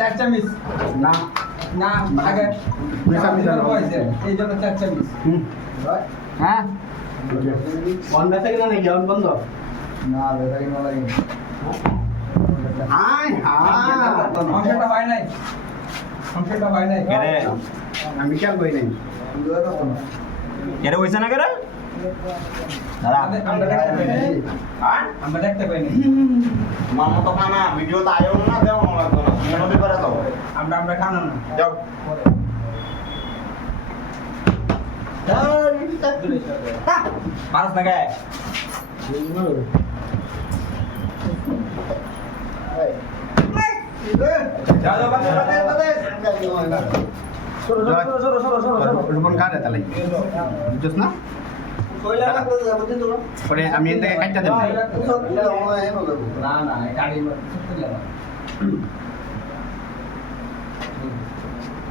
চার চামিচ Na. না আগে এই জন্য চার চামিচ Hmm. হ্যাঁ? On ba tayo na nagyan bando? না বেটারি না লাগে Ay, ah. অংশটা হয় নাই। অংশটা হয় নাই। আমি খেয়াল করি নাই। কেরে হইছে না কেরে আমরা দেখতে পাই হ্যাঁ? আমরা মতো খানা ভিডিও তো আয়ও না দেও না না। নদী আমরা আমরা খানো না। যাও। পারস না?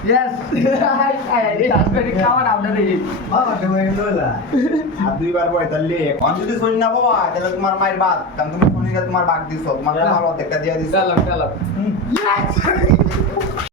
এই আর দুইবার বই তাহলে অন যদি শুনি না বাবা তাহলে তোমার মায়ের বাদ কারণ তুমি শুনি না তোমার বাঘ দিছো। তোমার ভালো দেখা দিয়া দিছো। চালাক চালাক